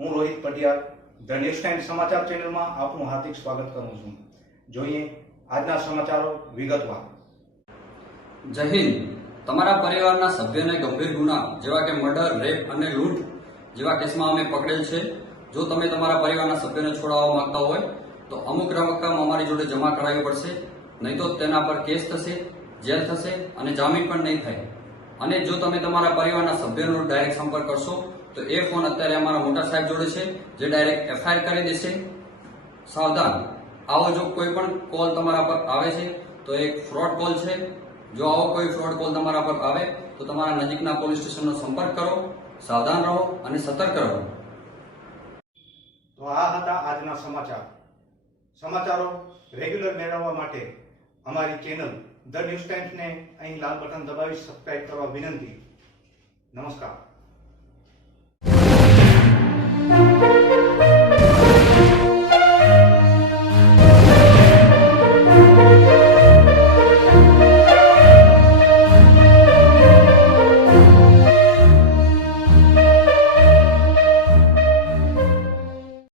હું Rohit Patiyar the news time સમાચાર ચેનલમાં આપનું હાર્દિક સ્વાગત કરું છું। જોઈએ આજના સમાચારો વિગતવાર। જય હિન્દ। તમારા પરિવારના સભ્યને ગંભીર ગુના જેવા કે મર્ડર, રેપ અને લૂંટ જેવા કેસમાં અમે પકડેલ છે। જો તમે તમારા પરિવારના સભ્યને છોડાવવા માંગતા હોય તો અમુક રકમ અમારી જોડે જમા કરાવવી પડશે, નહીં તો તેના પર કેસ થશે, જેલ થશે અને જામીન પણ નહીં થાય। અને જો તમે તમારા પરિવારના સભ્યનો ડાયરેક્ટ સંપર્ક કરશો તો એ ફોન અત્યારે અમારા મોટા સાહેબ જોડે છે, જે ડાયરેક્ટ એફઆઈઆર કરી દેશે। સાવધાન, આવો જો કોઈ પણ કોલ તમારા પર આવે છે તો એક ફ્રોડ કોલ છે। જો આવો કોઈ ફ્રોડ કોલ તમારા પર આવે તો તમારા નજીકના પોલીસ સ્ટેશનનો સંપર્ક કરો। સાવધાન રહો અને સતર્ક રહો। તો આ હતા આજના સમાચારો રેગ્યુલર મેળવવા માટે અમારી ચેનલ ધ ન્યૂઝ ટાઈમ્સને અહીં લાલ બટન દબાવી સબસ્ક્રાઇબ કરવા વિનંતી। નમસ્કાર।